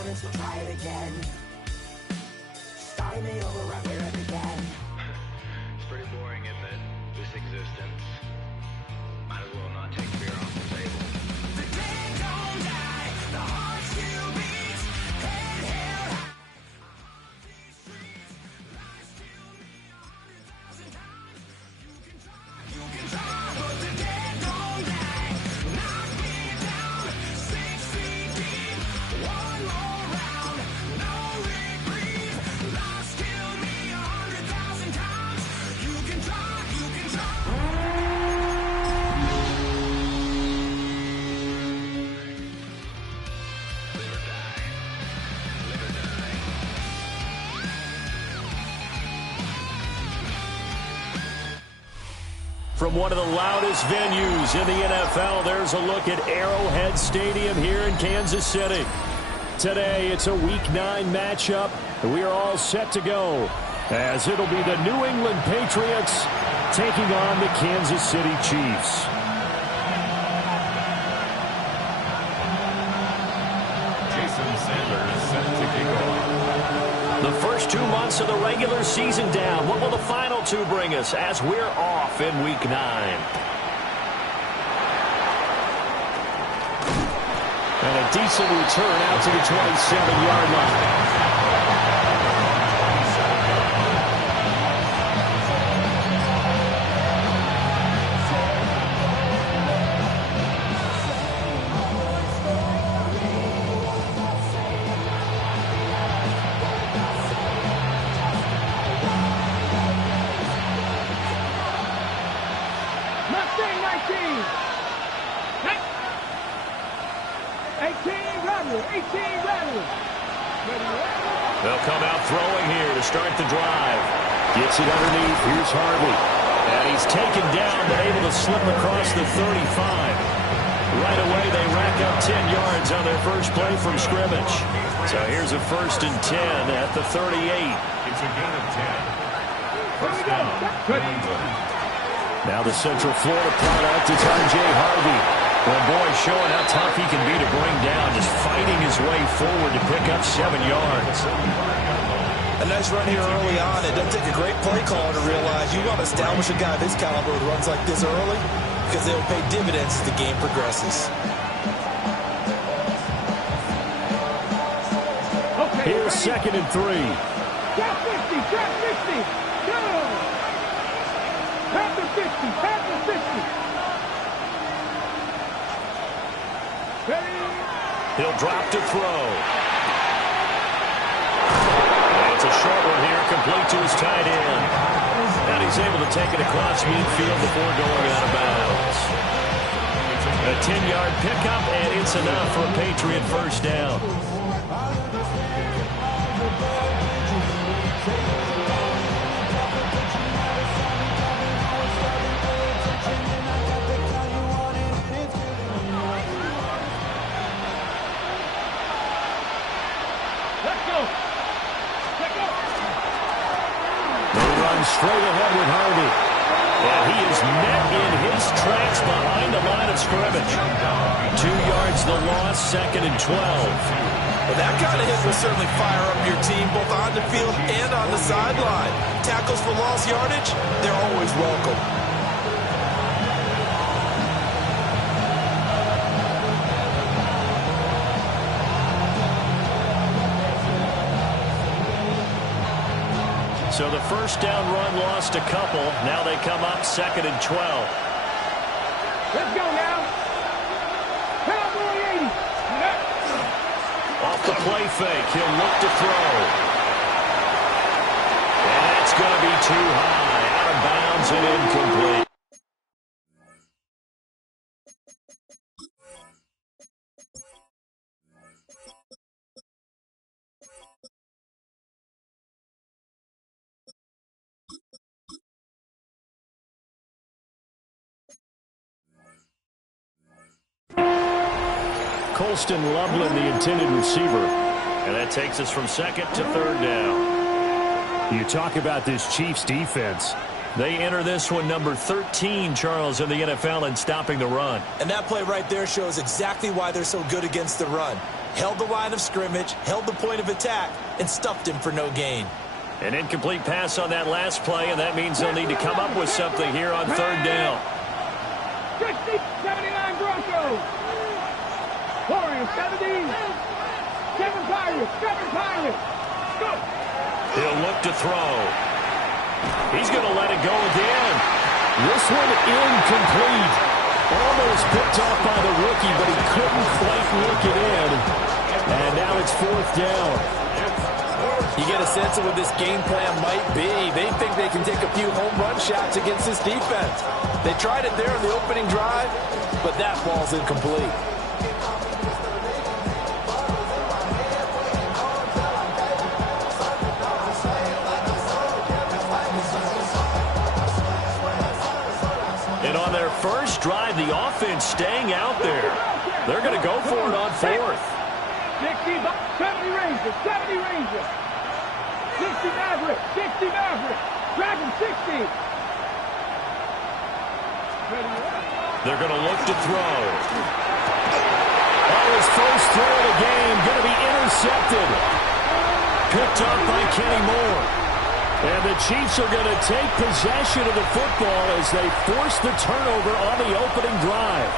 performance, we'll try it again. Starting me over right where it began. It's pretty boring, isn't it? This existence. Might as well not take fear off the table. The dead don't die, the heart still beats. Head held high. These streets, lies kill me 100,000 times. You can try, but the dead don't die. Knock me down, 6 feet deep. One more round, no reprieve. Lies kill me 100,000 times. You can try, you can try. Live or die. Live or die. From one of the loudest venues in the NFL, there's a look at Arrowhead Stadium here in Kansas City. Today, it's a Week 9 matchup. We are all set to go, as it'll be the New England Patriots taking on the Kansas City Chiefs. Jason Sanders set to kick off. The first 2 months of the regular season down. What will the final 2 bring us as we're off in Week 9? And a decent return out to the 27-yard line. Mustang 19. 18 Rattler. 18 Rattler. They'll come out throwing here to start the drive. Gets it underneath. Here's Harvey. And he's taken down, but able to slip across the 35. Right away, they rack up 10 yards on their first play from scrimmage. So here's a 1st and 10 at the 38. It's a gain of 10. First down. England. Now the Central Florida product, it's R.J. Harvey. Well, boy, showing how tough he can be to bring down, just fighting his way forward to pick up 7 yards. A nice run here early on. It doesn't take a great play caller to realize you want to establish a guy of this caliber with runs like this early because they will pay dividends as the game progresses. Here's 2nd and 3. Trap 50. Trap 50. Go. Panther 50. Panther 50. Ready? He'll drop to throw. And it's a short one here, complete to his tight end. And he's able to take it across midfield before going out of bounds. A 10-yard pickup, and it's enough for a Patriot first down. Let's go. Let's go. They run straight ahead with Harvey. And he is met in his tracks behind the line of scrimmage. 2 yards the loss, 2nd and 12. Well, that kind of hit will certainly fire up your team both on the field and on the sideline. Tackles for lost yardage, they're always welcome. So the first down run lost a couple. Now they come up 2nd and 12. Let's go now. Cowboy 80. Off the play fake, he'll look to throw. And that's going to be too high. Out of bounds and incomplete. Colston Loveland, the intended receiver. And that takes us from 2nd to 3rd down. You talk about this Chiefs defense. They enter this one number 13, Charles, in the NFL in stopping the run. And that play right there shows exactly why they're so good against the run. held the line of scrimmage, held the point of attack, and stuffed him for no gain. An incomplete pass on that last play, and that means they'll need to come up with something here on third down. 79 Broncos. Warriors, 70. 7 Pirates. 7 Pirates. Go. He'll look to throw. He's going to let it go again. This one incomplete. Almost picked off by the rookie, but he couldn't quite work it in. And now it's fourth down. You get a sense of what this game plan might be. They think they can take a few home run shots against this defense. They tried it there in the opening drive, but that ball's incomplete. And on their first drive, the offense staying out there. They're going to go for it on fourth. 60, 70 Rangers, 70 Rangers. 60 Mavericks, 60 Mavericks. Dragon 60. They're going to look to throw. Oh, his first throw of the game going to be intercepted. Picked up by Kenny Moore. And the Chiefs are going to take possession of the football as they force the turnover on the opening drive.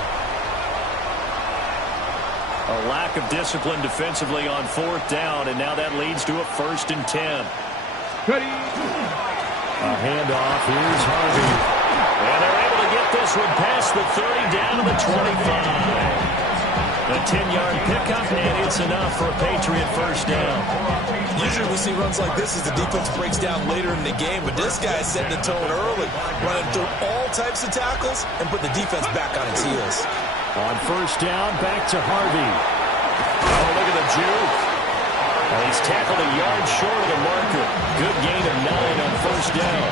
A lack of discipline defensively on fourth down, and now that leads to a 1st and 10. A handoff. Here's Harvey. And they're able to get this one past the 30 down to the 25. A 10-yard pickup, and it's enough for a Patriot first down. Usually we see runs like this as the defense breaks down later in the game, but this guy is setting the tone early, running through all types of tackles and put the defense back on its heels. On first down, back to Harvey. Oh, look at the juke. And he's tackled a yard short of the marker. Good gain of 9 on first down.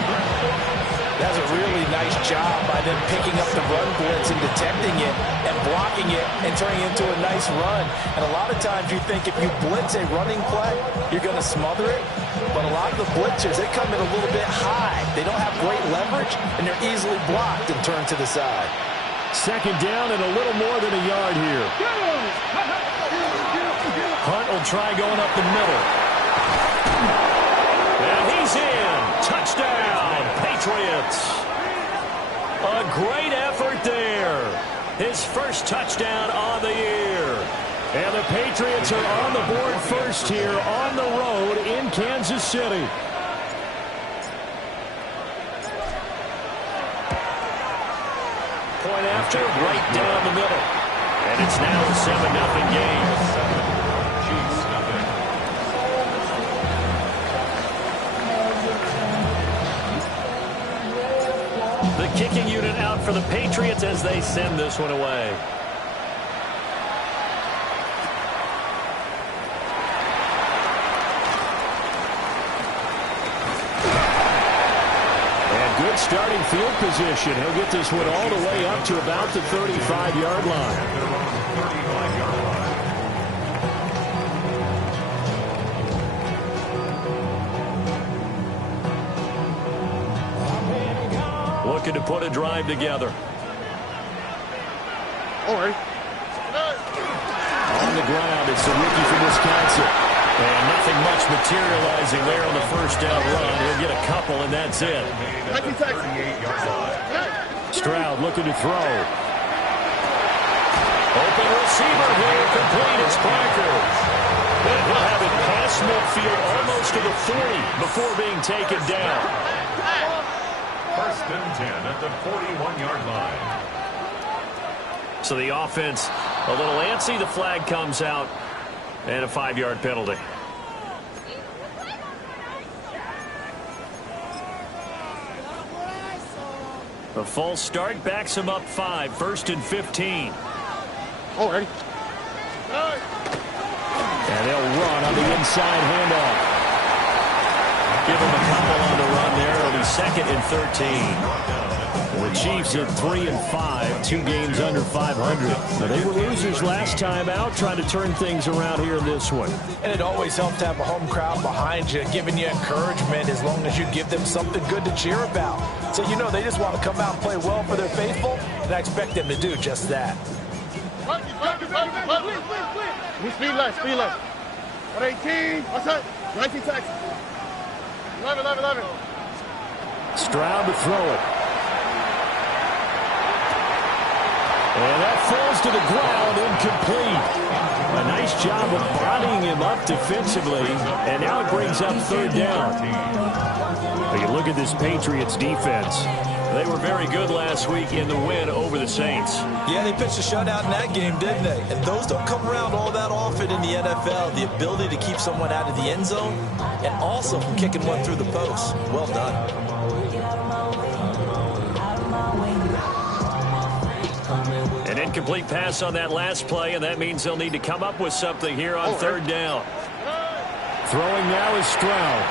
That's a really nice job by them picking up the run blitz and detecting it and blocking it and turning it into a nice run. And a lot of times you think if you blitz a running play, you're going to smother it. But a lot of the blitzers, they come in a little bit high. They don't have great leverage, and they're easily blocked and turned to the side. Second down and a little more than a yard here. Hunt will try going up the middle. And he's in. Touchdown, Patriots. A great effort there. His first touchdown on the year. And the Patriots are on the board first here on the road in Kansas City. Point after, right down the middle. And it's now a 7-0 game. Chiefs nothing. The kicking unit out for the Patriots as they send this one away. And good starting field position. He'll get this one all the way up to about the 35-yard line. They're on the 35-yard line. Looking to put a drive together. All right. On the ground, it's the rookie from Wisconsin. And nothing much materializing there on the first down run. He'll get a couple, and that's it. 38-yard line. Stroud looking to throw. Open receiver here, complete. It's Parker. And he'll have it past midfield almost to the 40 before being taken down. 1st and 10 at the 41-yard line. So the offense a little antsy. The flag comes out and a 5-yard penalty. The false start backs him up 5. 1st and 15. All right. And they'll run on the inside handoff. Give him a couple on the run there. It'll be 2nd and 13. The Chiefs are 3-5, 2 games under 500. Now, they were losers last time out, trying to turn things around here in this one. And it always helps to have a home crowd behind you, giving you encouragement as long as you give them something good to cheer about. So, you know, they just want to come out and play well for their faithful, and I expect them to do just that. Speed left, speed left. 118. What's that? 19 Texas. 11. Stroud to throw it. And that falls to the ground, incomplete. A nice job of bodying him up defensively, and now it brings up third down. You look at this Patriots defense. They were very good last week in the win over the Saints. Yeah, they pitched a shutout in that game, didn't they? And those don't come around all that often in the NFL. The ability to keep someone out of the end zone and also from kicking one through the post. Well done. An incomplete pass on that last play, and that means they'll need to come up with something here on third down. Throwing now is Stroud.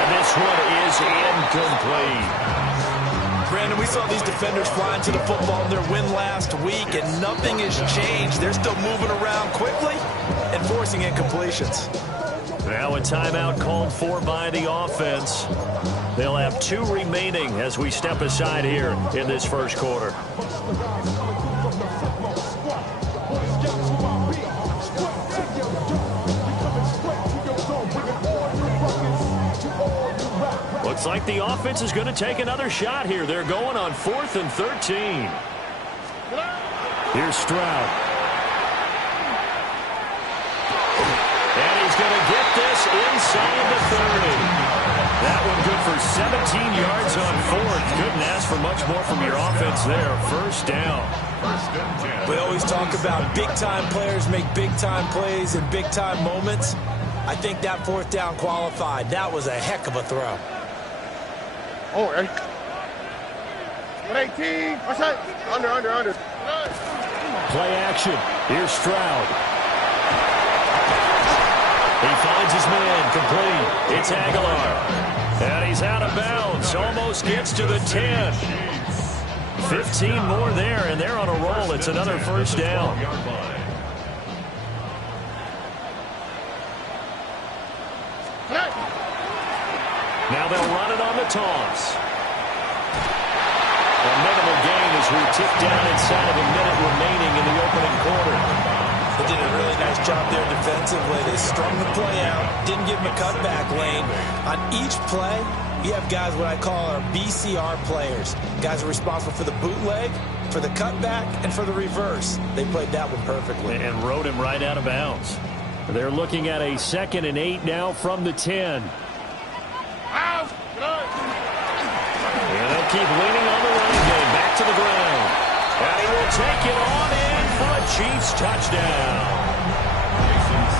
And this one is incomplete. Brandon, we saw these defenders flying to the football in their win last week, and nothing has changed. They're still moving around quickly and forcing incompletions. Now a timeout called for by the offense. They'll have 2 remaining as we step aside here in this first quarter. Looks like the offense is going to take another shot here. They're going on 4th and 13. Here's Stroud. And he's going to get this inside the 30. That one good for 17 yards on 4th. Couldn't ask for much more from your offense there. First down. We always talk about big-time players make big-time plays in big-time moments. I think that 4th down qualified. That was a heck of a throw. Oh, ready? 118. What's that? Under. Play action. Here's Stroud. He finds his man, complete. It's Aguilar. And he's out of bounds. Almost gets to the 10. 15 more there, and they're on a roll. It's another first down. Now they'll run it on the toss. A minimal gain as we tick down inside of a minute remaining in the opening quarter. They did a really nice job there defensively. They strung the play out, didn't give him a cutback lane. On each play, you have guys what I call our BCR players. Guys are responsible for the bootleg, for the cutback, and for the reverse. They played that one perfectly. And rode him right out of bounds. They're looking at a 2nd and 8 now from the 10. And they'll keep leaning on the running game. Back to the ground. And he will take it on in for a Chiefs touchdown.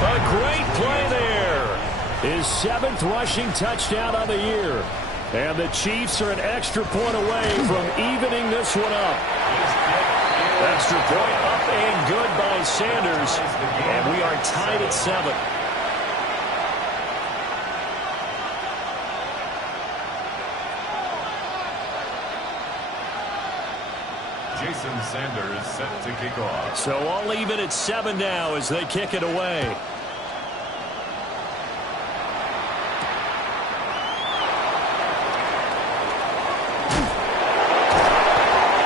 A great play there. His 7th rushing touchdown on the year. And the Chiefs are an extra point away from evening this one up. Extra point up and good by Sanders. And we are tied at 7. Jason Sanders set to kick off. So all even at 7 now as they kick it away.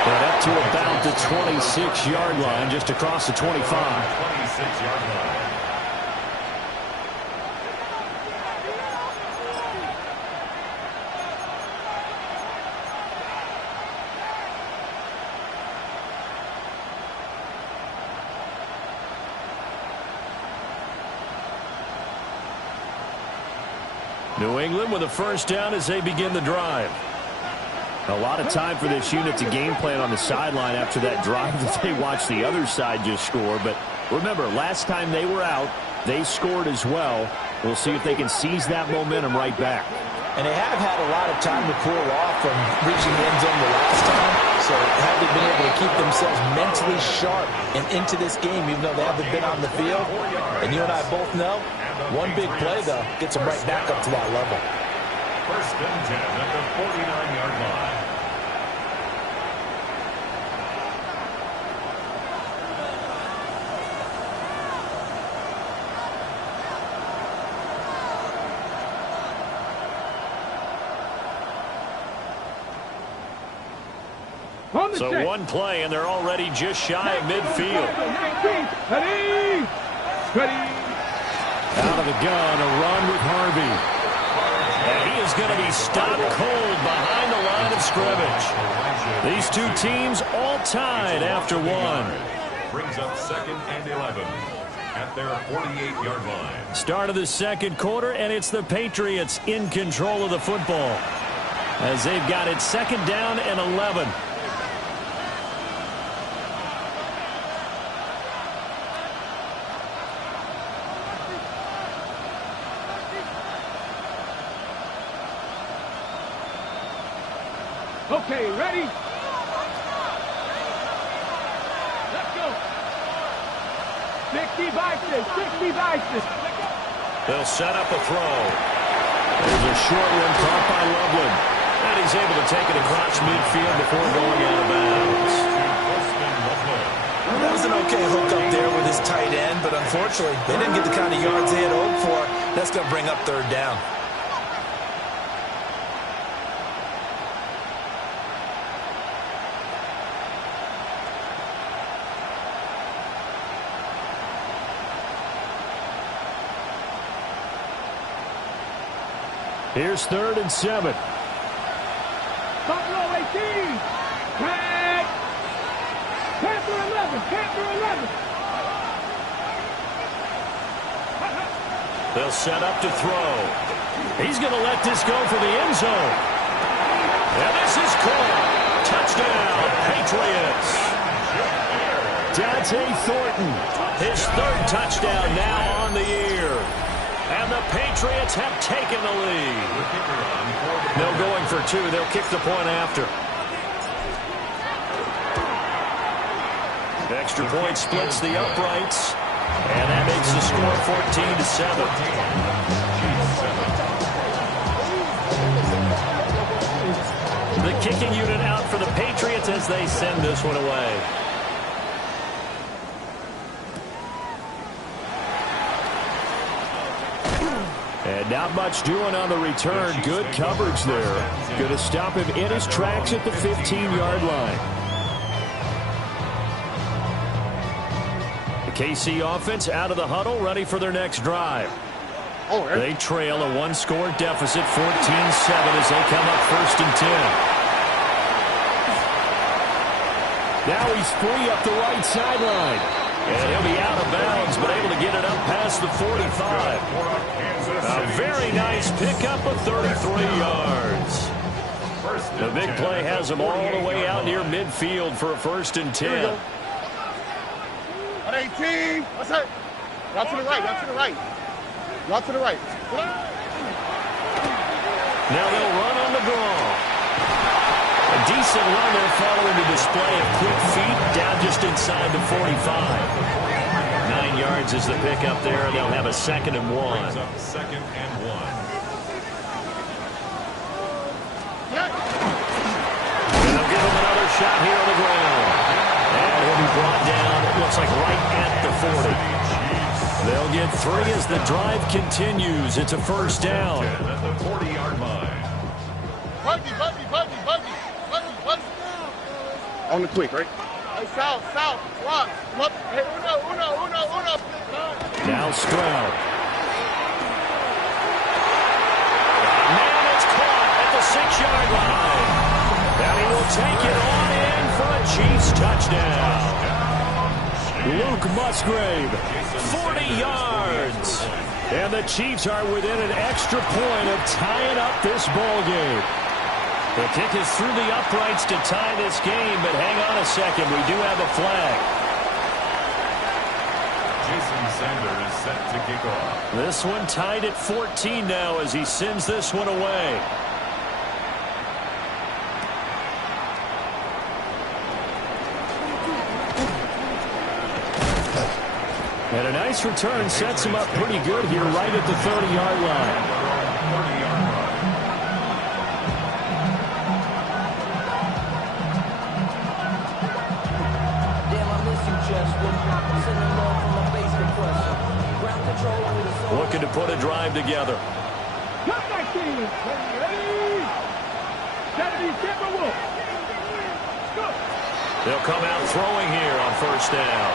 And up to about the 26-yard line, just across the 25. 26-yard line. New England with a first down as they begin the drive. A lot of time for this unit to game plan on the sideline after that drive that they watched the other side just score. But remember, last time they were out, they scored as well. We'll see if they can seize that momentum right back. And they have had a lot of time to cool off from reaching the end zone the last time. So have they been able to keep themselves mentally sharp and into this game, even though they haven't been on the field? And you and I both know, one big play, though, gets them right back up to that level. First and 10 at the 49-yard line. So one play, and they're already just shy of midfield. Out of the gun, a run with Harvey. And he is going to be stopped cold behind the line of scrimmage. These two teams all tied after one. Brings up 2nd and 11 at their 48-yard line. Start of the second quarter, and it's the Patriots in control of the football as they've got it 2nd down and 11. Okay, ready? Let's go. 60 vices, 60 vices. They'll set up a throw. There's a short one caught by Loveland. And he's able to take it across midfield before going out of bounds. That was an okay hook up there with his tight end, but unfortunately, they didn't get the kind of yards they had hoped for. That's going to bring up 3rd down. Here's 3rd and 7. Buffalo 18. Tag. Panther 11. Panther 11. They'll set up to throw. He's going to let this go for the end zone. And this is caught. Touchdown, Patriots. Dante Thornton, his 3rd touchdown now on the year. And the Patriots have taken the lead. No going for 2. They'll kick the point after. Extra point splits the uprights. And that makes the score 14-7. The kicking unit out for the Patriots as they send this one away. And not much doing on the return. Good coverage there. Going to stop him in his tracks at the 15-yard line. The KC offense out of the huddle, ready for their next drive. They trail a 1-score deficit, 14-7, as they come up 1st and 10. Now he's free up the right sideline. And he'll be out of bounds, but able to get it up past the 45. A very nice pickup of 33 yards. The big play has him all the way out near midfield for a 1st and 10. 18. What's that? Y'all to the right. Y'all to the right. Y'all to the right. Now they'll run on the draw. A decent run there following the display of quick feet down just inside the 45. 9 yards is the pickup there, and they'll have a 2nd and 1. 2nd and 1. And they'll give him another shot here on the ground. And he'll be brought down, it looks like right at the 40. They'll get 3 as the drive continues. It's a 1st down. At the 40-yard line. Buggy. On the quick, right? Hey, south, lock. Look. Hey, uno. Now Stroud. Man, it's caught at the 6-yard line. And he will take it on in for a Chiefs touchdown. Luke Musgrave, 40 yards. And the Chiefs are within an extra point of tying up this ball game. The kick is through the uprights to tie this game, but hang on a second. We do have a flag. Jason Sander is set to kick off. This one tied at 14 now as he sends this one away. And a nice return sets him up pretty good here right at the 30-yard line. Looking to put a drive together. They'll come out throwing here on first down.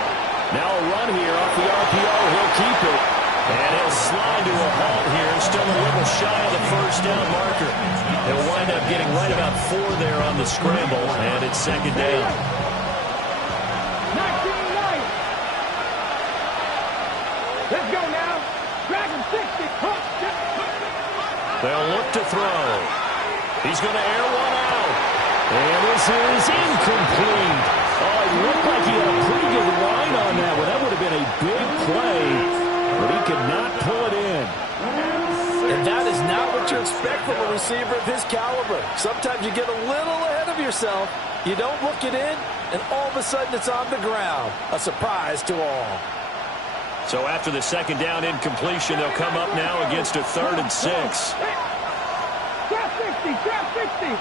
Now a run here off the RPO. He'll keep it. And he'll slide to a halt here. Still a little shy of the first down marker. He'll wind up getting right about 4 there on the scramble. And it's second down. 19-9. Let's go now. Dragon 60. They'll look to throw. He's going to air one out. And this is incomplete. Oh, it looked like he had a pretty good line on that one. That would have been a big play, but he could not pull it in. And that is not what you expect from a receiver of his caliber. Sometimes you get a little ahead of yourself. You don't look it in, and all of a sudden it's on the ground. A surprise to all. So after the second down incompletion, they'll come up now against a 3rd and 6. Trap 60. Trap 60.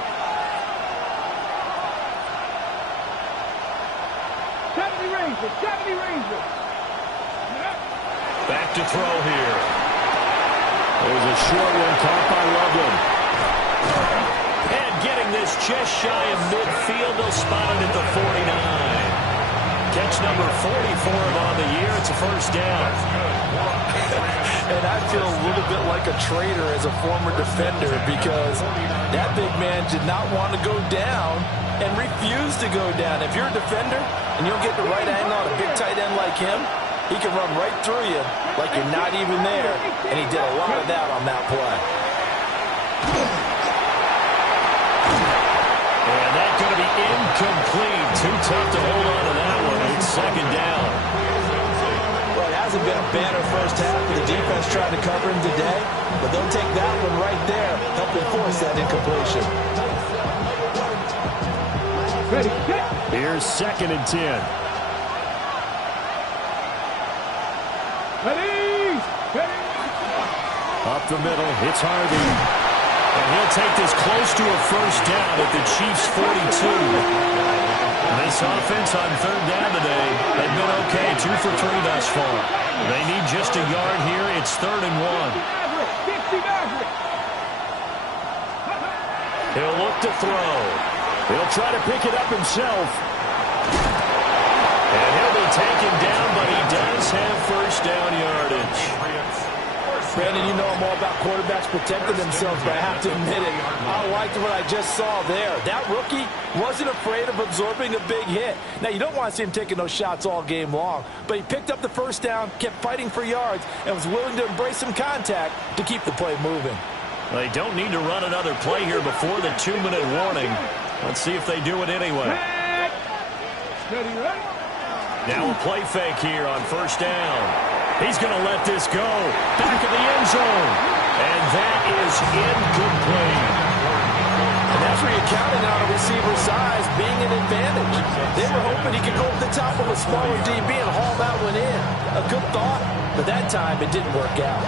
70 Rangers. 70 Rangers. Back to throw here. There's a short one caught by Loveland. And getting this just shy of midfield, they'll spot it at the 49. Catch number 40 for him on the year. It's a first down. And I feel a little bit like a traitor as a former defender because that big man did not want to go down and refused to go down. If you're a defender and you'll get the right angle on a big tight end like him, he can run right through you like you're not even there. And he did a lot of that on that play. And that's going to be incomplete. Too tough to hold on to that one. It's second down. Well, it hasn't been a banner first half. The defense tried to cover him today, but they'll take that one right there, helping force that incompletion. Ready, set. Here's 2nd and 10. Ready. Ready. Up the middle, it's Harvey. And he'll take this close to a first down at the Chiefs' 42. This offense on 3rd down today has been okay, 2 for 3 thus far. They need just a yard here. It's 3rd and 1. He'll look to throw. He'll try to pick it up himself. And he'll be taken down, but he does have first down yardage. Brandon, you know I'm all about quarterbacks protecting themselves, but I have to admit it. I liked what I just saw there. That rookie wasn't afraid of absorbing a big hit. Now, you don't want to see him taking those shots all game long, but he picked up the first down, kept fighting for yards, and was willing to embrace some contact to keep the play moving. They don't need to run another play here before the 2-minute warning. Let's see if they do it anyway. Ready, ready. Now a play fake here on first down. He's going to let this go. Back of the end zone. And that is incomplete. And that's where you're counting on a receiver's size being an advantage. They were hoping he could go over the top of a smaller DB and haul that one in. A good thought, but that time it didn't work out.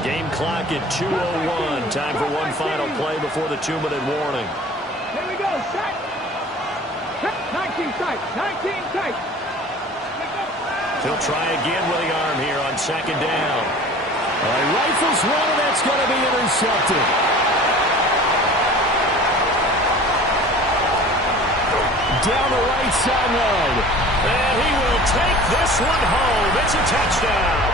Game clock at 2:01. Time for one final play before the 2-minute warning. Here we go. Set. 19 tight. 19 tight. He'll try again with the arm here on second down. Rifles one, and that's going to be intercepted. Down the right sideline. And he will take this one home. It's a touchdown.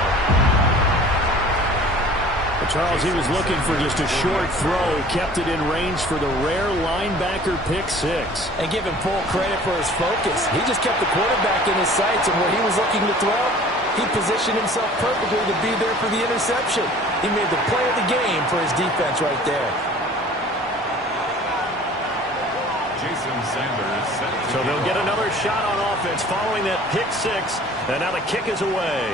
Charles, he was looking for just a short throw, kept it in range for the rare linebacker pick 6. And give him full credit for his focus. He just kept the quarterback in his sights, and where he was looking to throw, he positioned himself perfectly to be there for the interception. He made the play of the game for his defense right there. Jason Sanders. So they'll get another shot on offense following that pick 6, and now the kick is away.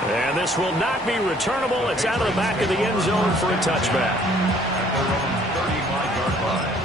And this will not be returnable. It's out of the back of the end zone for a touchback. At their own 35-yard line.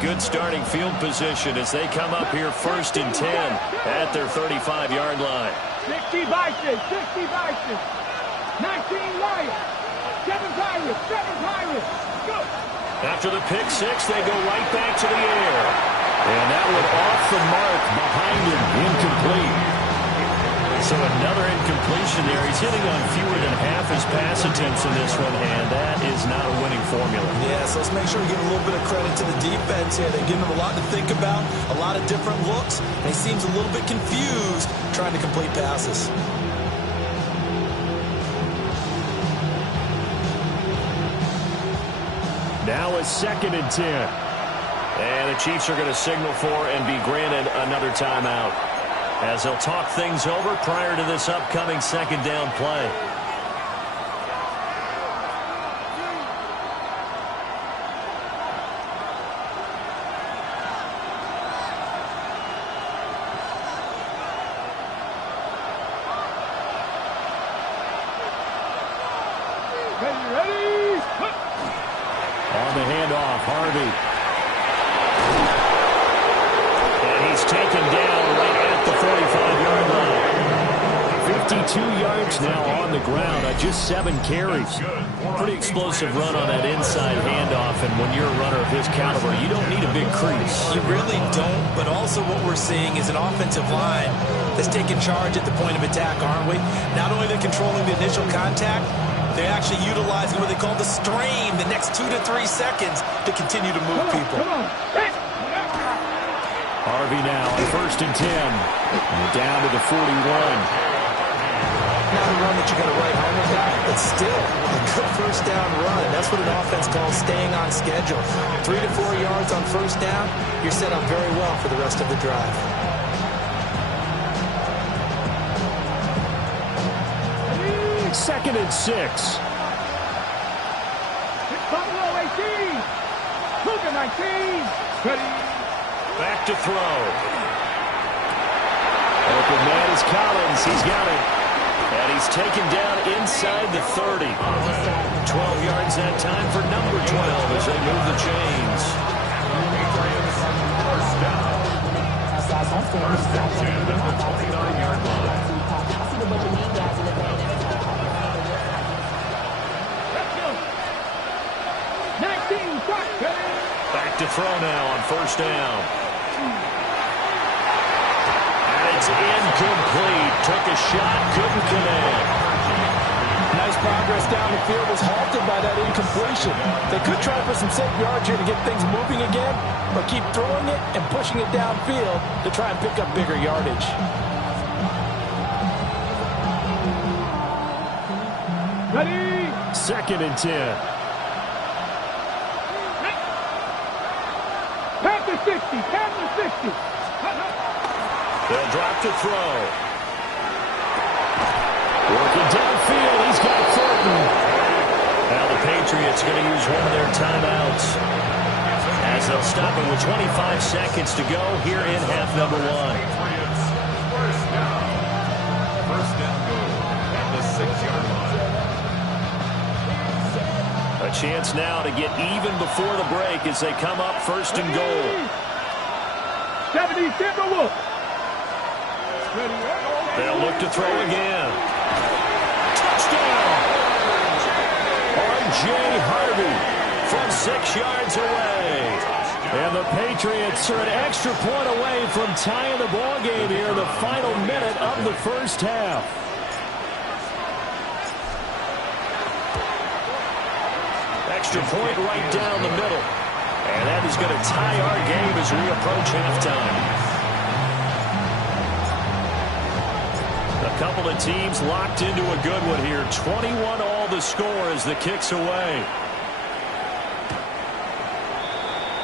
good starting field position as they come up here 1st and 10 at their 35-yard line. 60 Vikings, 60 Vikings. 19 Lions. 7 Pirates, 7 Pirates. Go! After the pick six, they go right back to the air. And that one off the mark behind him, incomplete. So another incompletion there. He's hitting on fewer than half his pass attempts in this one, and that is not a winning formula. Yeah, so let's make sure we give a little bit of credit to the defense here. They've given him a lot to think about, a lot of different looks, and he seems a little bit confused trying to complete passes. Now a 2nd and 10. And the Chiefs are going to signal for and be granted another timeout, as they'll talk things over prior to this upcoming 2nd down play. Ready? On the handoff, Harvey. And he's taken down right at the 45-yard line. 52 yards now on the ground on just 7 carries. Pretty explosive run on that inside handoff, and when you're a runner of his caliber, you don't need a big crease. You really don't, but also what we're seeing is an offensive line that's taking charge at the point of attack, aren't we? Not only they're controlling the initial contact, they're actually utilizing what they call the strain, the next 2 to 3 seconds to continue to move people. Come on. Harvey now on 1st and 10. Down to the 41. Not a run that you're going to write home about, but still a good 1st down run. That's what an offense calls staying on schedule. 3 to 4 yards on 1st down, you're set up very well for the rest of the drive. Second and 6. Buffalo 18. Cougar 19. Ready? Back to throw. Open man is Collins. He's got it. And he's taken down inside the 30. 12 yards that time for number 12 as they move the chains. First and 10 at the 29-yard line. Back to throw now on 1st down. And it's incomplete. Took a shot, couldn't connect. Nice progress down the field was halted by that incompletion. They could try for some safe yards here to get things moving again, or keep throwing it and pushing it downfield to try and pick up bigger yardage. Ready? 2nd and 10. Panther 60. Panther 60. They'll drop to throw. Working downfield. He's got Thornton. Now the Patriots going to use one of their timeouts, as they'll stop it with 25 seconds to go here in half number 1. First down. First and goal at the 6-yard line. A chance now to get even before the break as they come up 1st and goal. 70 Timberwolves. They'll look to throw again. Touchdown! R.J. Harvey from 6 yards away. And the Patriots are an extra point away from tying the ball game here, the final minute of the 1st half. Extra point right down the middle. And that is going to tie our game as we approach halftime. A couple of teams locked into a good one here. 21 all the score as the kick's away.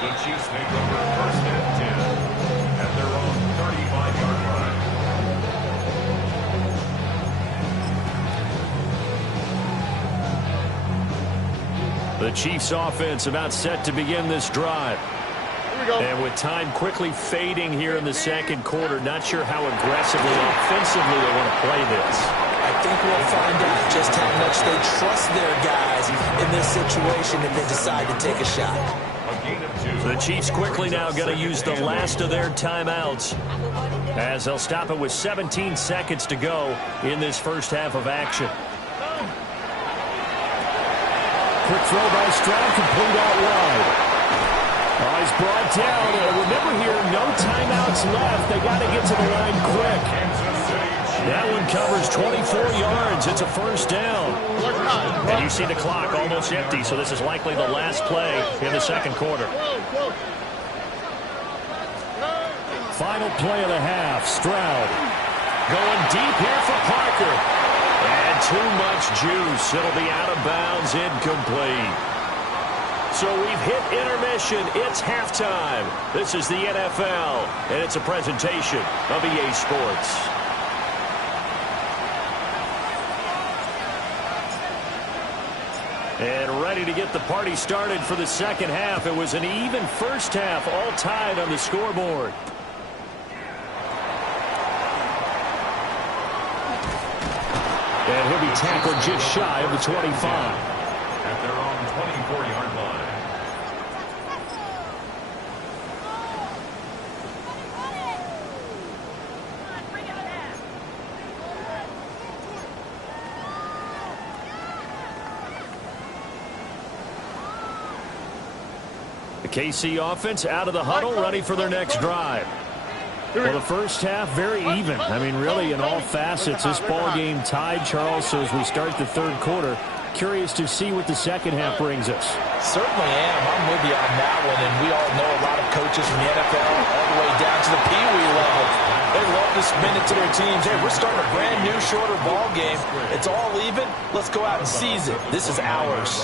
The Chiefs take over 1st and 10 at their own 35-yard line. The Chiefs offense about set to begin this drive. Here we go. And with time quickly fading here in the 2nd quarter, not sure how aggressively, offensively they want to play this. I think we'll find out just how much they trust their guys in this situation if they decide to take a shot. A gain of 2. The Chiefs quickly now going to use the last of their timeouts as they'll stop it with 17 seconds to go in this first half of action. Quick throw by Stroud, complete out wide. Oh, he's brought down. Remember here, no timeouts left. They got to get to the line quick. That one covers 24 yards. It's a first down. And you see the clock almost empty, so this is likely the last play in the second quarter. Final play of the half. Stroud going deep here for Parker. And too much juice. It'll be out of bounds, incomplete. So we've hit intermission. It's halftime. This is the NFL, and it's a presentation of EA Sports. And ready to get the party started for the second half. It was an even first half, all tied on the scoreboard. And he'll be tackled just shy of the 25. At their own 24-yard line. The KC offense out of the huddle, ready for their next drive. Well, the first half, very even. I mean, really, in all facets, this ball game tied, Charles. So as we start the third quarter, curious to see what the second half brings us. Certainly am. I'm with you on that one. And we all know a lot of coaches from the NFL all the way down to the Pee Wee level. They love to spin it to their teams. Hey, we're starting a brand new, shorter ball game. It's all even. Let's go out and seize it. This is ours.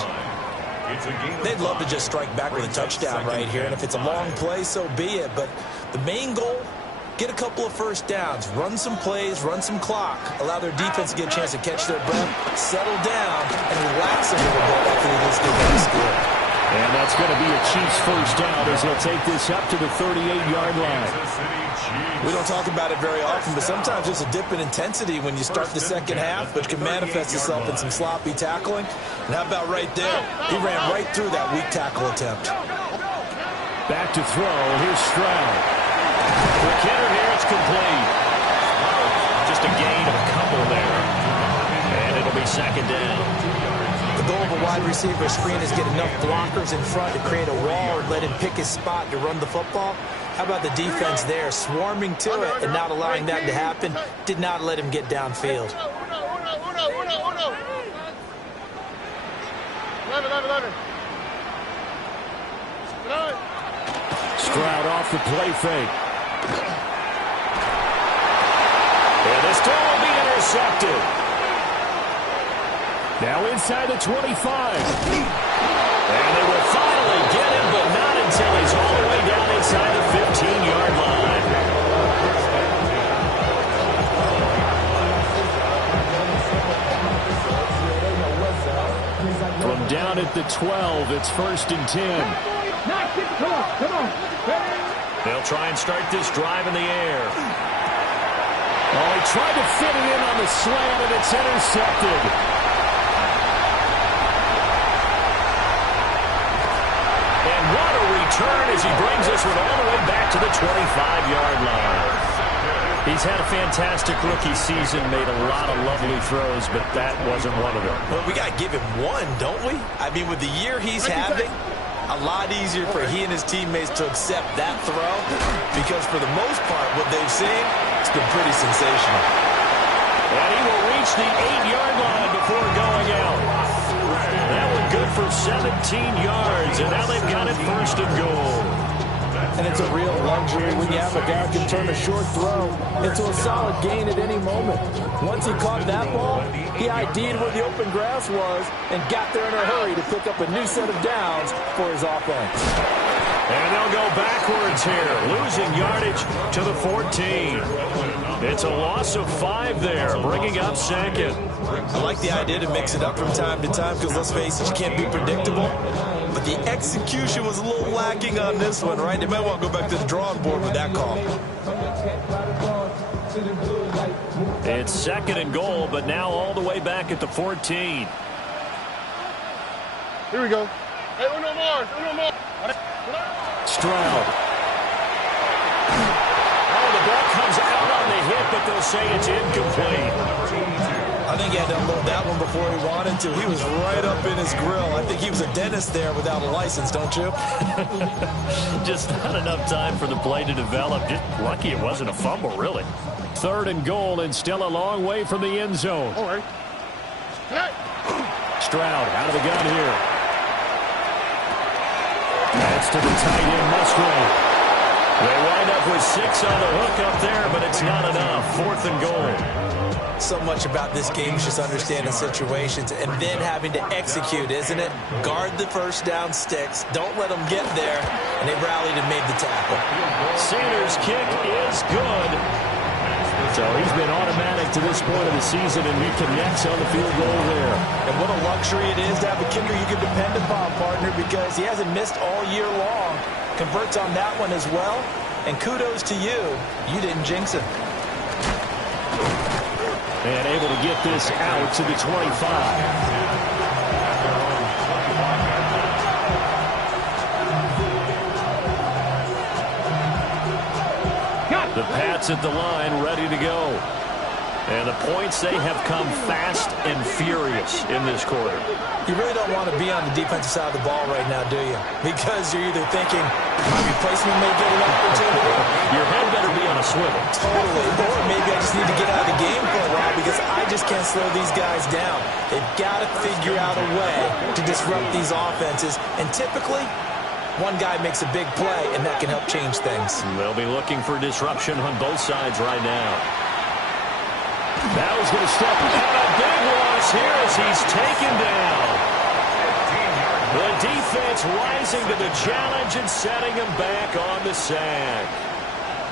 They'd love to just strike back with a touchdown right here. And if it's a long play, so be it. But the main goal, get a couple of first downs, run some plays, run some clock, allow their defense to get a chance to catch their breath, settle down, and relax a little bit after they just get that score. And that's going to be a Chiefs first down as they'll take this up to the 38-yard line. We don't talk about it very often, but sometimes there's a dip in intensity when you start the second half, which can manifest itself in some sloppy tackling. And how about right there? He ran right through that weak tackle attempt. Back to throw. Here's Stroud. McKinnon here, it's complete. Just a gain of a couple there. And it'll be second down. The goal of a wide receiver screen is get enough blockers in front to create a wall and let him pick his spot to run the football. How about the defense there, swarming to it and not allowing that to happen? Did not let him get downfield. 11. Stroud off the play fake. And this throw will be intercepted. Now inside the 25. And they will finally get him, but not until he's all the way down inside the 15-yard line. From down at the 12, it's 1st and 10. Come on. They'll try and start this drive in the air. Oh, he tried to fit it in on the slant, and it's intercepted. And what a return as he brings this one all the way back to the 25-yard line. He's had a fantastic rookie season, made a lot of lovely throws, but that wasn't one of them. Well, we got to give him one, don't we? I mean, with the year he's having, a lot easier for he and his teammates to accept that throw because for the most part, what they've seen, it's been pretty sensational. And he will reach the 8-yard line before going out. That one good for 17 yards, and now they've got it 1st and goal. And it's a real luxury when you have a guy who can turn a short throw into a solid gain at any moment. Once he caught that ball, he ID'd where the open grass was and got there in a hurry to pick up a new set of downs for his offense. And they'll go backwards here, losing yardage to the 14. It's a loss of 5 there, bringing up 2nd. I like the idea to mix it up from time to time because, let's face it, you can't be predictable. But the execution was a little lacking on this one, right? They might want to go back to the drawing board with that call. It's 2nd and goal, but now all the way back at the 14. Here we go. Hey, uno more. Stroud. Oh, the ball comes out on the hit, but they'll say it's incomplete. I think he had to unload that one before he wanted to. He was right up in his grill. I think he was a dentist there without a license, don't you? Just not enough time for the play to develop. Just lucky it wasn't a fumble, really. 3rd and goal, and still a long way from the end zone. All right. Stroud out of the gun here. That's to the tight end, Musgrave. They wind up with 6 on the hook up there, but it's not enough. 4th and goal. So much about this game is just understanding situations and then having to execute, isn't it? Guard the first down sticks. Don't let them get there. And they rallied and made the tackle. Sanders' kick is good. So he's been automatic to this point of the season, and he connects on the field goal there. And what a luxury it is to have a kicker you can depend upon, partner, because he hasn't missed all year long. Converts on that one as well. And kudos to you. You didn't jinx him. And able to get this out to the 25. The Pats at the line, ready to go. And the points, they have come fast and furious in this quarter. You really don't want to be on the defensive side of the ball right now, do you? Because you're either thinking, my replacement may get an opportunity. Your head better be on a swivel. Totally. Or maybe I just need to get out of the game for a while because I just can't slow these guys down. They've got to figure out a way to disrupt these offenses. And typically, one guy makes a big play, and that can help change things. They'll be looking for disruption on both sides right now. Now he's going to step in. A big loss here as he's taken down. The defense rising to the challenge and setting him back on the sack.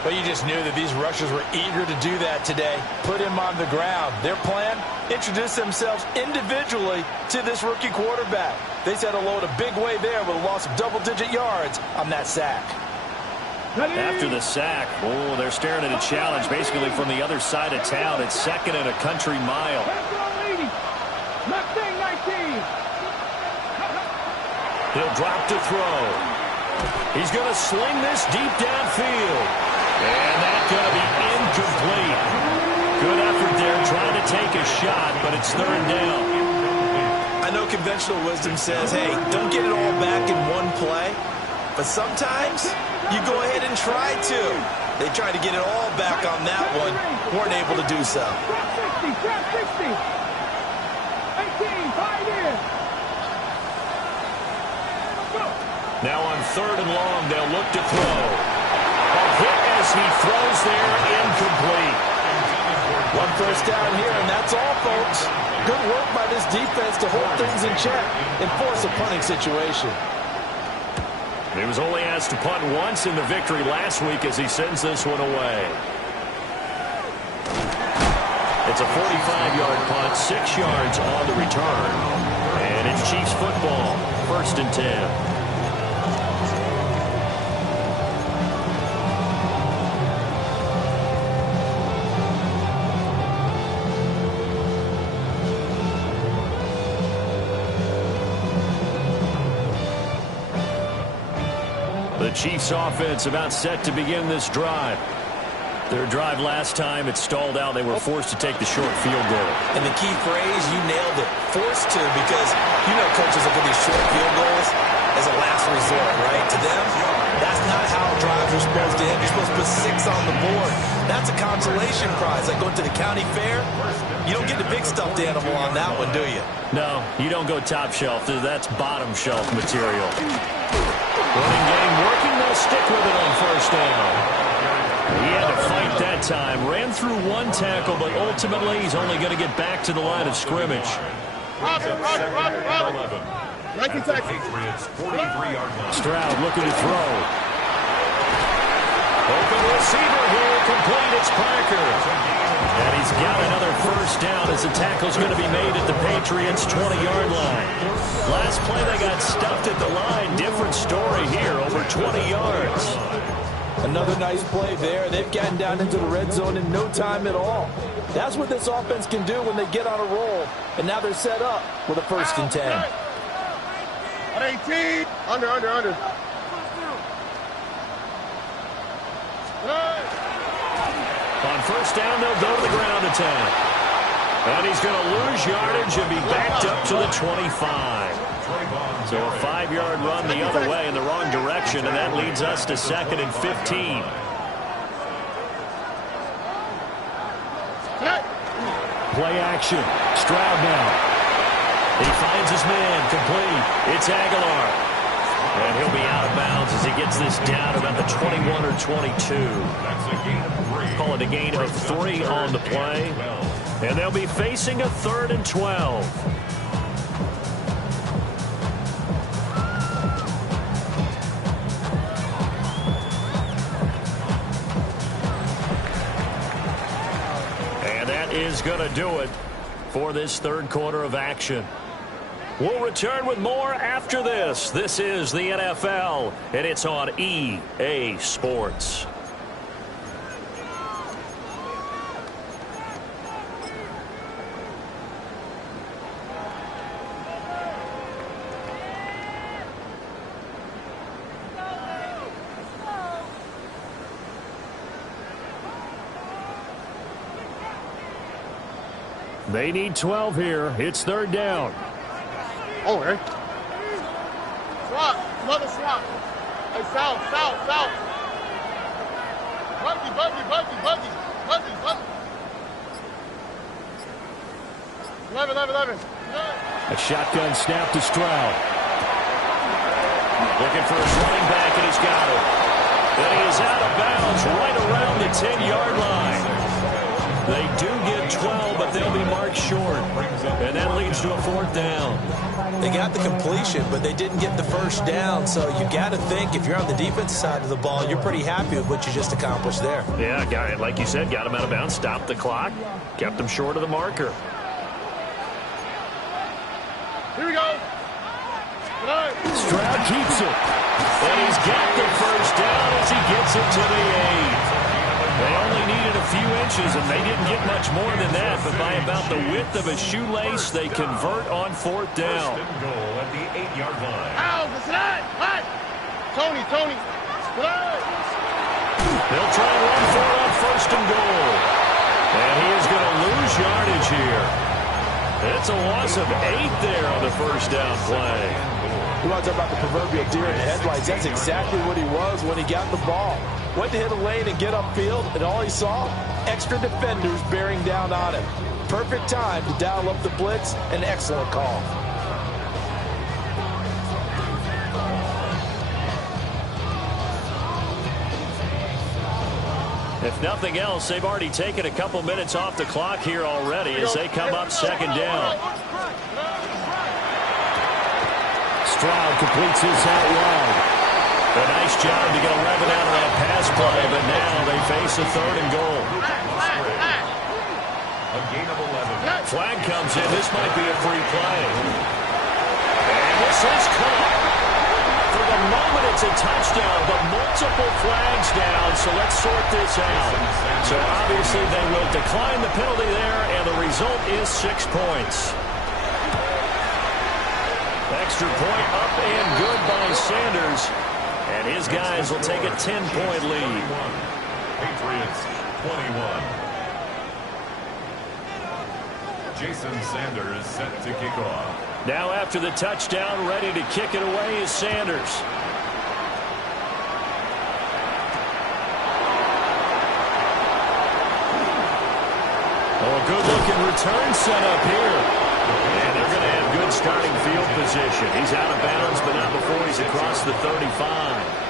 But you just knew that these rushers were eager to do that today. Put him on the ground. Their plan, introduce themselves individually to this rookie quarterback. They said hello in a big way there with a loss of double-digit yards on that sack. After the sack, oh, they're staring at a challenge basically from the other side of town. It's 2nd and a country mile. He'll drop to throw. He's going to sling this deep downfield. And that's going to be incomplete. Good effort there trying to take a shot, but it's 3rd down. I know conventional wisdom says, hey, don't get it all back in one play. But sometimes you go ahead and try to. They tried to get it all back on that one. Weren't able to do so. 60, 60. 18, 5 in. Now on 3rd and long, they'll look to throw. A hit as he throws there, incomplete. 1 first down here, and that's all, folks. Good work by this defense to hold things in check and force a punting situation. He was only asked to punt once in the victory last week as he sends this one away. It's a 45-yard punt, 6 yards on the return. And it's Chiefs football, 1st and 10. The Chiefs offense about set to begin this drive. Their drive last time, it stalled out. They were forced to take the short field goal. And the key phrase, you nailed it. Forced to, because you know coaches look at these short field goals as a last resort, right? To them, that's not how drives are supposed to end. You're supposed to put 6 on the board. That's a consolation prize. Like going to the county fair, you don't get the big stuffed animal on that one, do you? No, you don't go top shelf. That's bottom shelf material. Running game working. They'll stick with it on 1st down. He had to fight that time. Ran through 1 tackle, but ultimately he's only going to get back to the line of scrimmage. Stroud looking to throw. Open receiver here. Complete. It's Parker. And he's got another 1st down as the tackle's going to be made at the Patriots' 20-yard line. Last play they got stuffed at the line. Different story here. Over 20 yards. Another nice play there. They've gotten down into the red zone in no time at all. That's what this offense can do when they get on a roll. And now they're set up with a 1st and 10. At 18. Under. first down, they'll go to the ground attack. And he's going to lose yardage and be backed up to the 25. So a 5-yard run the other way in the wrong direction, and that leads us to 2nd and 15. Play action. Stroud now. He finds his man, complete. It's Aguilar. And he'll be out of bounds as he gets this down about the 21 or 22. That's a gain of 3. Call it a gain of 3 on the play. And they'll be facing a 3rd and 12. And that is going to do it for this 3rd quarter of action. We'll return with more after this. This is the NFL, and it's on EA Sports. They need 12 here. It's 3rd down. Oh, hey. Swap. Another swap. Hey, south. Buggy. 11. A shotgun snap to Stroud. Looking for his running back, and he's got it. And he is out of bounds right around the 10-yard line. They do get 12, but they'll be marked short. And that leads to a 4th down. They got the completion, but they didn't get the first down. So you got to think if you're on the defensive side of the ball, you're pretty happy with what you just accomplished there. Yeah, like you said, got him out of bounds, stopped the clock, kept him short of the marker. Here we go. Stroud keeps it. And he's got the first down as he gets it to the 8. They only needed a few inches, and they didn't get much more than that. But by about the width of a shoelace, they convert on 4th down. First and goal at the 8-yard line. Ow, listen up. What? Tony. They'll try and run for it on 1st and goal. And he is going to lose yardage here. It's a loss of 8 there on the first down play. You want to talk about the proverbial deer in the headlights? That's exactly what he was when he got the ball. Went to hit a lane and get upfield, and all he saw, extra defenders bearing down on him. Perfect time to dial up the blitz. An excellent call. If nothing else, they've already taken a couple minutes off the clock here already as they come up 2nd down. Stroud completes his out wide. A nice job to get 11 out of that pass play, but now they face a 3rd and goal. A gain of 11. Flag comes in. This might be a free play. And this is caught. For the moment, it's a touchdown, but multiple flags down, so let's sort this out. So obviously they will decline the penalty there, and the result is 6 points. Extra point up and good by Sanders. And his guys will take a 10-point lead. Patriots 21. Jason Sanders set to kick off. Now after the touchdown, ready to kick it away is Sanders. Oh, a good-looking return set up here. And they're going to have good starting field position. He's out of bounds, but not before he's across the 35.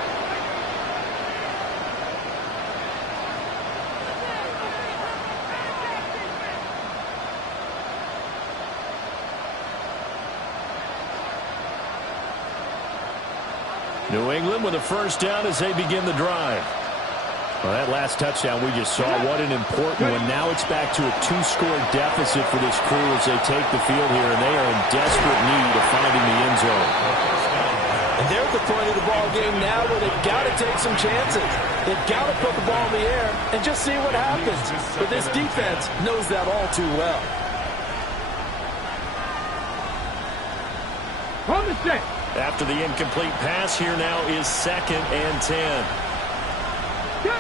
New England with a first down as they begin the drive. Well, that last touchdown we just saw, what an important one. Now it's back to a 2-score deficit for this crew as they take the field here, and they are in desperate need of finding the end zone. And they're at the point of the ball game now where they've got to take some chances. They've got to put the ball in the air and just see what happens. But this defense knows that all too well. From the set. After the incomplete pass, here now is 2nd and 10. Go!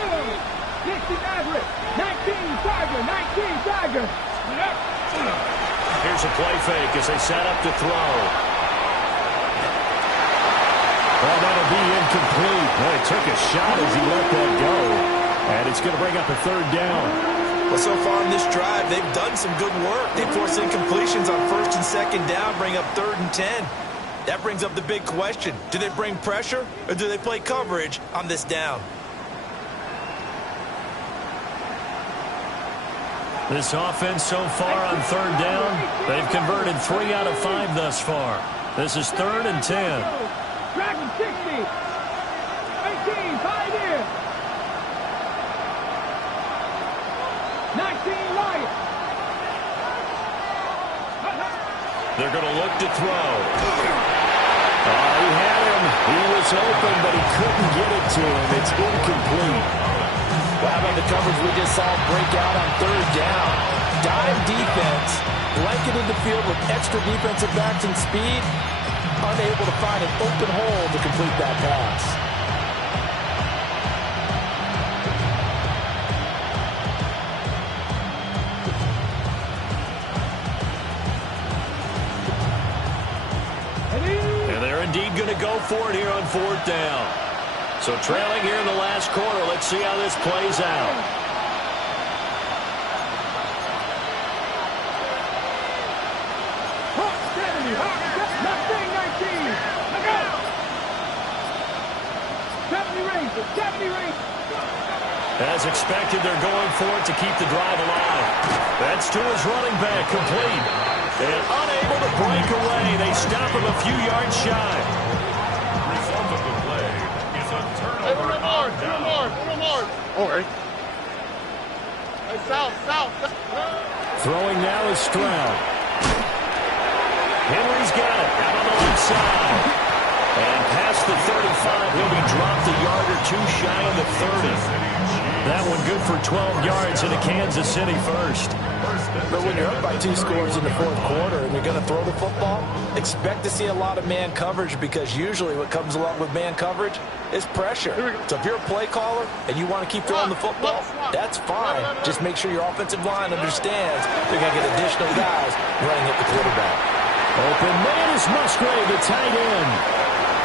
60 Maverick. 19 Tiger. 19 Tiger. Here's a play fake as they set up to throw. Well, that'll be incomplete. Well, he took a shot as he let that go. And it's going to bring up a third down. Well, so far in this drive, they've done some good work. They force incompletions on first and second down, bring up 3rd and 10. That brings up the big question. Do they bring pressure or do they play coverage on this down? This offense so far on 3rd down, they've converted 3 out of 5 thus far. This is 3rd and 10. Dragon 60. 18 Pioneer. 19 Lion. They're going to look to throw. He had him. He was open, but he couldn't get it to him. It's incomplete. Well, how about the coverage we just saw break out on 3rd down? Dime defense, blanketed the field with extra defensive backs and speed, unable to find an open hole to complete that pass. And they're indeed going to go for it here on 4th down. So trailing here in the last quarter, let's see how this plays out. Hawk 70. Mustang 19. Look out. 70 Ranger. 70 Ranger. As expected, they're going for it to keep the drive alive. That's to his running back, complete. And unable to break away. They stop him a few yards shy. Result of the play is a turnover on down. All right. Hey, south. Throwing now is Stroud. Henry's got it out on the left side. And past the 35, he'll be dropped a yard or two shy of the 30. That one good for 12 yards into Kansas City first. But when you're up by 2 scores in the 4th quarter and you're going to throw the football, expect to see a lot of man coverage because usually what comes along with man coverage is pressure. So if you're a play caller and you want to keep throwing the football, that's fine. Just make sure your offensive line understands they're going to get additional guys running at the quarterback. Open man is Musgrave, the tight end.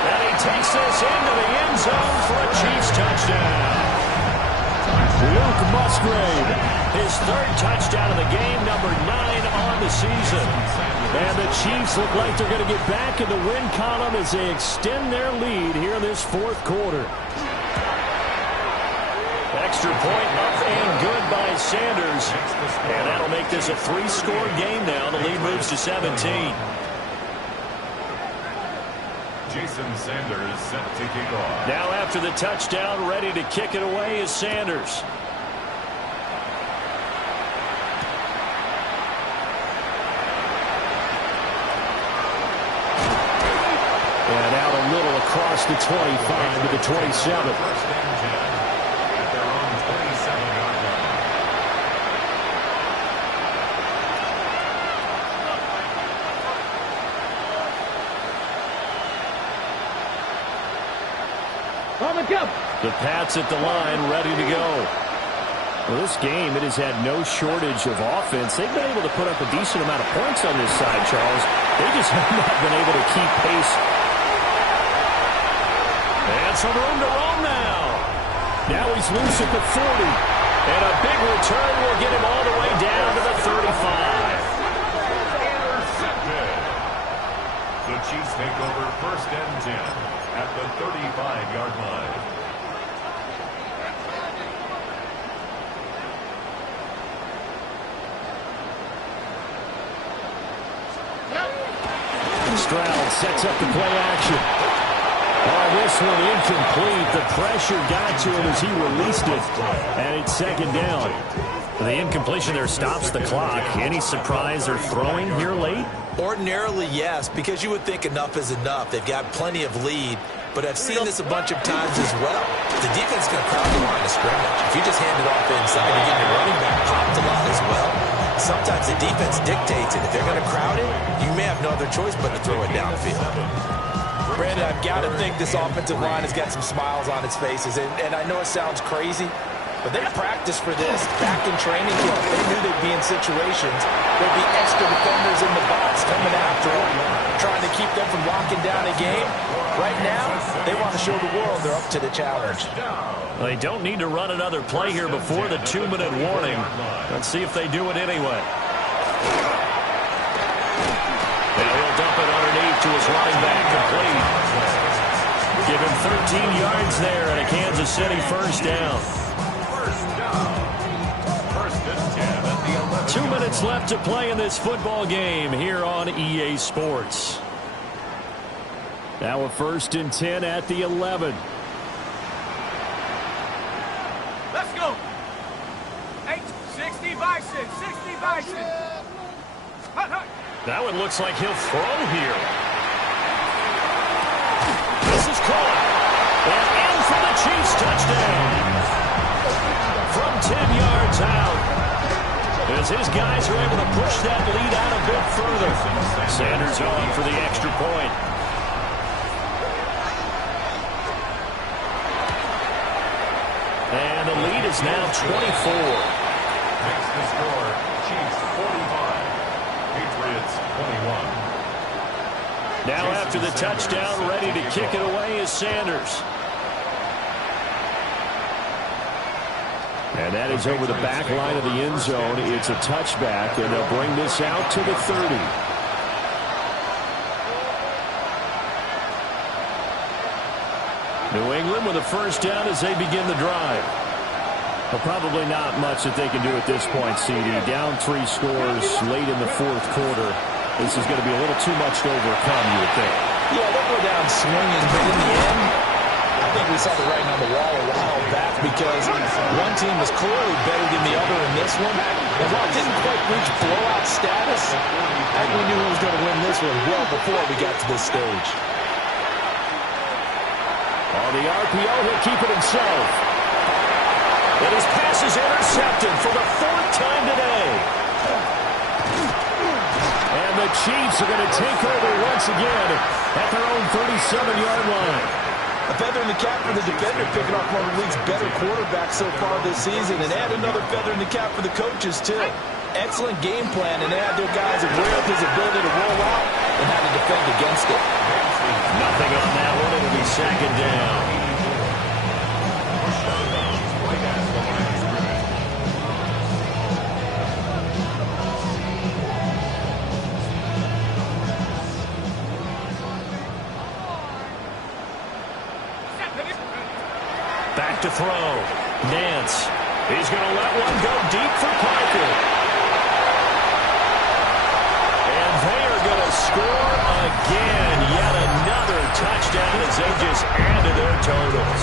And he takes this into the end zone for a Chiefs touchdown. Luke Musgrave, his 3rd touchdown of the game, number 9 on the season. And the Chiefs look like they're going to get back in the win column as they extend their lead here in this 4th quarter. Extra point up and good by Sanders. And that'll make this a 3-score game now. The lead moves to 17. Jason Sanders set to kick off. Now after the touchdown, ready to kick it away is Sanders. And out a little across the 25 to the 27. First and 10 at their own 27-yard line. The Pats at the line, ready to go. Well, this game, it has had no shortage of offense. They've been able to put up a decent amount of points on this side, Charles. They just have not been able to keep pace. And some room to roam now. Now he's loose at the 40. And a big return will get him all the way down to the 35. Intercepted. The Chiefs take over 1st and 10 at the 35-yard line. Stroud sets up the play action. Oh, this one incomplete. The pressure got to him as he released it. And it's 2nd down. The incompletion there stops the clock. Any surprise they're throwing here late? Ordinarily, yes, because you would think enough is enough. They've got plenty of lead, but I've seen this a bunch of times as well. The defense is going to crowd the line of scrimmage. If you just hand it off inside, you're getting your running back popped a lot as well. Sometimes the defense dictates it. If they're going to crowd it, you may have no other choice but to throw it downfield. Brandon, I've got to think this offensive line has got some smiles on its faces, and I know it sounds crazy, But they practiced for this back in training camp. They knew they'd be in situations. There'd be extra defenders in the box coming after them, trying to keep them from locking down a game. Right now, they want to show the world they're up to the challenge. They don't need to run another play here before the 2-minute warning. Let's see if they do it anyway. And he'll dump it underneath to his running back, complete. Give him 13 yards there and a Kansas City first down. 2 minutes left to play in this football game here on EA Sports. Now a 1st and 10 at the 11. Let's go. 60 Bison, 60 Bison. Hut, hut. That one looks like he'll throw here. This is caught. And in for the Chiefs touchdown. From 10 yards out. As his guys are able to push that lead out a bit further. Sanders on for the extra point. And the lead is now 24. Makes the score Chiefs 45, Patriots 21. Now after the touchdown, ready to kick it away is Sanders. And that is over the back line of the end zone. It's a touchback, and they'll bring this out to the 30. New England with a first down as they begin the drive. But probably not much that they can do at this point, CD. Down 3 scores late in the 4th quarter. This is going to be a little too much to overcome, you would think. Yeah, they'll go down swinging, but in the end, I think we saw the writing on the wall a while back because one team was clearly better than the other in this one. And while it didn't quite reach blowout status, I think we knew who was going to win this one well before we got to this stage. On the RPO, he'll keep it himself. And his pass is intercepted for the 4th time today. And the Chiefs are going to take over once again at their own 37-yard line. A feather in the cap for the defender, picking off one of the league's better quarterbacks so far this season. And add another feather in the cap for the coaches, too. Excellent game plan, and they had their guys aware of his ability to roll out and how to defend against it. Nothing on that one. It'll be 2nd down. Back to throw. Nance. He's going to let one go deep for Parker. And they are going to score again. Yet another touchdown as they just added their totals.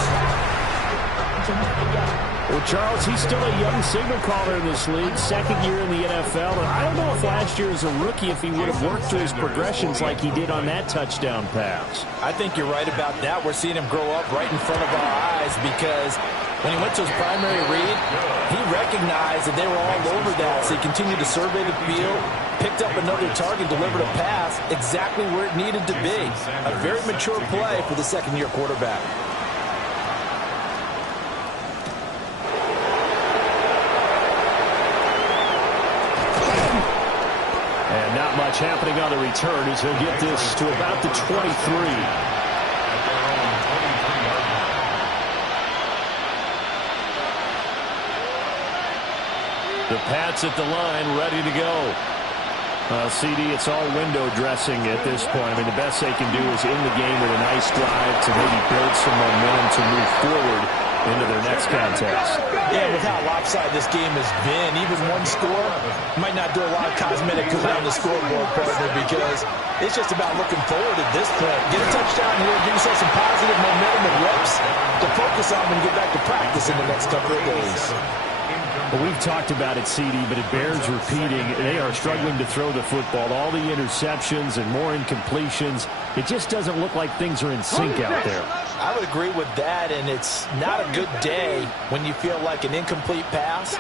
Well, Charles, he's still a young signal caller in this league, 2nd year in the NFL. And I don't know if last year as a rookie if he would have worked through his progressions like he did on that touchdown pass. I think you're right about that. We're seeing him grow up right in front of our eyes because when he went to his primary read, he recognized that they were all over that. So he continued to survey the field, picked up another target, delivered a pass exactly where it needed to be. A very mature play for the 2nd-year quarterback. And not much happening on the return as he'll get this to about the 23. The Pats at the line, ready to go. CD, it's all window dressing at this point. I mean, the best they can do is in the game with a nice drive to maybe build some momentum to move forward into their next contest. Yeah, with how lopsided this game has been, even one score might not do a lot of cosmetic good on the scoreboard, partner, because it's just about looking forward at this point. Get a touchdown here, give yourself some positive momentum and reps to focus on and get back to practice in the next couple of days. Well, we've talked about it, CD, but it bears repeating. They are struggling to throw the football. All the interceptions and more incompletions. It just doesn't look like things are in sync out there. I would agree with that, and it's not a good day when you feel like an incomplete pass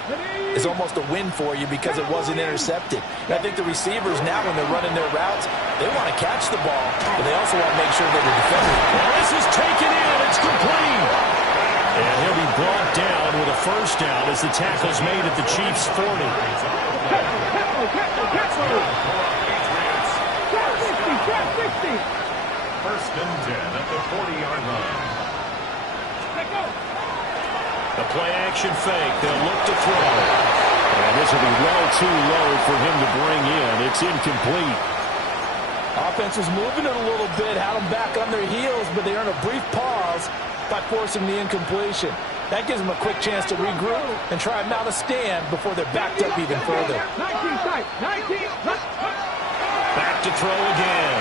is almost a win for you because it wasn't intercepted. And I think the receivers now, when they're running their routes, they want to catch the ball, but they also want to make sure that the defender. Well, this is taken in. It's complete. And he'll be brought down with a first down as the tackle's made at the Chiefs' 40. First and 10 at the 40-yard line. A play-action fake. They'll look to throw. And this will be well too low for him to bring in. It's incomplete. Offense was moving it a little bit, had them back on their heels, but they earned a brief pause by forcing the incompletion. That gives them a quick chance to regroup and try and mount a stand before they're backed up even further. Back to throw again.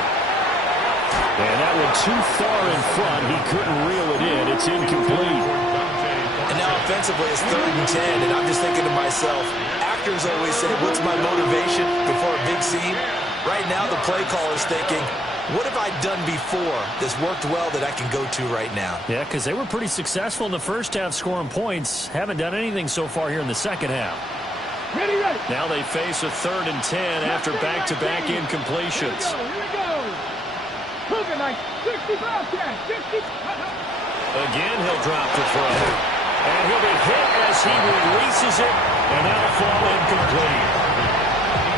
And that one too far in front. He couldn't reel it in. It's incomplete. And now offensively it's 3rd and 10, and I'm just thinking to myself, actors always say, what's my motivation before a big scene? Right now the play caller's thinking, what have I done before that's worked well that I can go to right now? Yeah, because they were pretty successful in the first half scoring points. Haven't done anything so far here in the second half. Now they face a 3rd and 10 after back-to-back incompletions. Again, he'll drop the throw. And he'll be hit as he releases it, and that'll fall incomplete.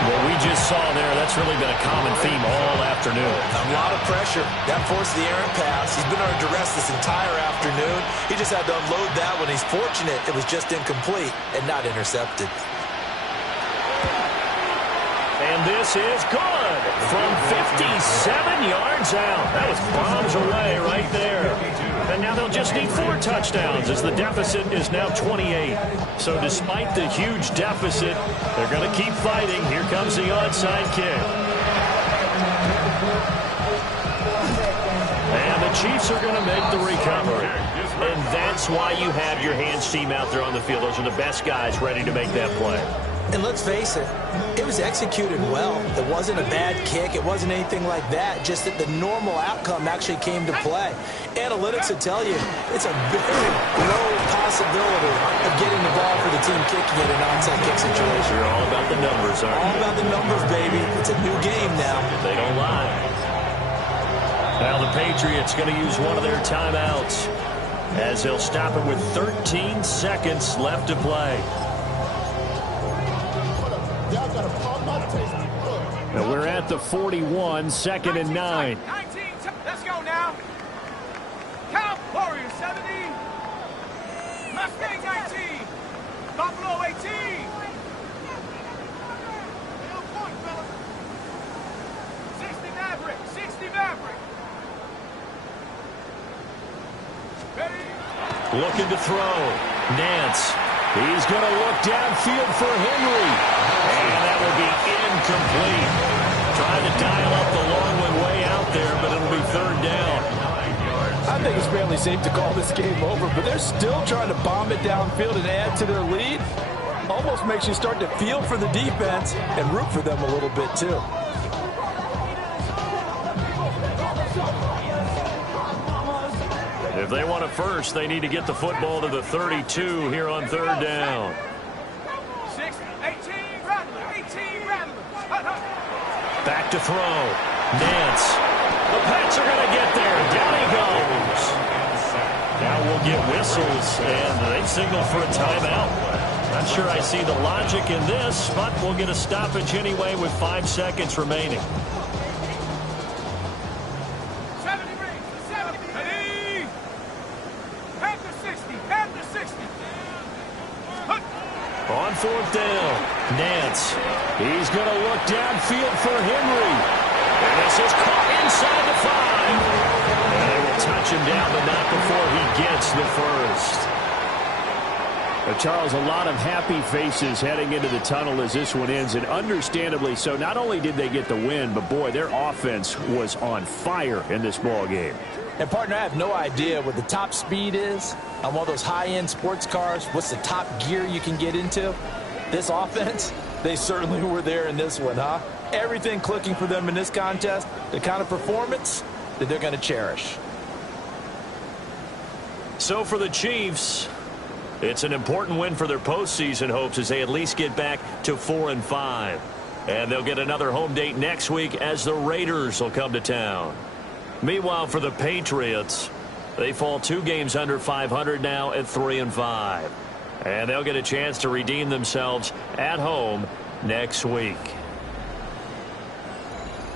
What we just saw there, that's really been a common theme all afternoon. A lot of pressure. That forced the errant pass. He's been under duress this entire afternoon. He just had to unload that one. He's fortunate it was just incomplete and not intercepted. And this is good from 57 yards out. That was bombs away right there. And now they'll just need 4 touchdowns as the deficit is now 28. So despite the huge deficit, they're going to keep fighting. Here comes the onside kick. And the Chiefs are going to make the recovery. And that's why you have your hands team out there on the field. Those are the best guys ready to make that play. And let's face it, it was executed well. It wasn't a bad kick. It wasn't anything like that. Just that the normal outcome actually came to play. Analytics will tell you it's a very low possibility of getting the ball for the team kicking it in an onside kick situation. You're all about the numbers, aren't you? All about the numbers, baby. It's a new game now. They don't lie. Now the Patriots going to use one of their timeouts as they'll stop it with 13 seconds left to play. And we're at the 41, 2nd and 9. 19, let's go now. Count Warriors 70. Mustang 19. Buffalo 18. 60 Maverick. 60 Maverick. Ready? Looking to throw. Nance. He's going to look downfield for Henry. And that will be incomplete. Trying to dial up the long one way out there, but it'll be 3rd down. I think it's fairly safe to call this game over, but they're still trying to bomb it downfield and add to their lead. Almost makes you start to feel for the defense and root for them a little bit, too. If they want a first, they need to get the football to the 32 here on 3rd down. 6, 18, Rattler. 18, Rattler. Back to throw. Nance. The Pats are going to get there. Down he goes. Now we'll get whistles, and they signal for a timeout. Not sure I see the logic in this, but we'll get a stoppage anyway with 5 seconds remaining. 70 rings. 70. Ready? Panther 60. Panther 60. On 4th down, Nance. He's going to look downfield for Henry. And this is caught inside the 5. And they will touch him down, but not before he gets the first. Charles, a lot of happy faces heading into the tunnel as this one ends, and understandably so. Not only did they get the win, but boy, their offense was on fire in this ball game. And, partner, I have no idea what the top speed is on one of those high-end sports cars. What's the top gear you can get into? This offense, they certainly were there in this one, huh? Everything clicking for them in this contest, the kind of performance that they're going to cherish. So for the Chiefs, it's an important win for their postseason hopes as they at least get back to 4-5. And they'll get another home date next week as the Raiders will come to town. Meanwhile, for the Patriots, They fall 2 games under 500 now at 3-5. And they'll get a chance to redeem themselves at home next week.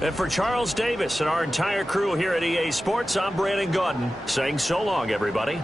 And for Charles Davis and our entire crew here at EA Sports, I'm Brandon Gaudin saying so long, everybody.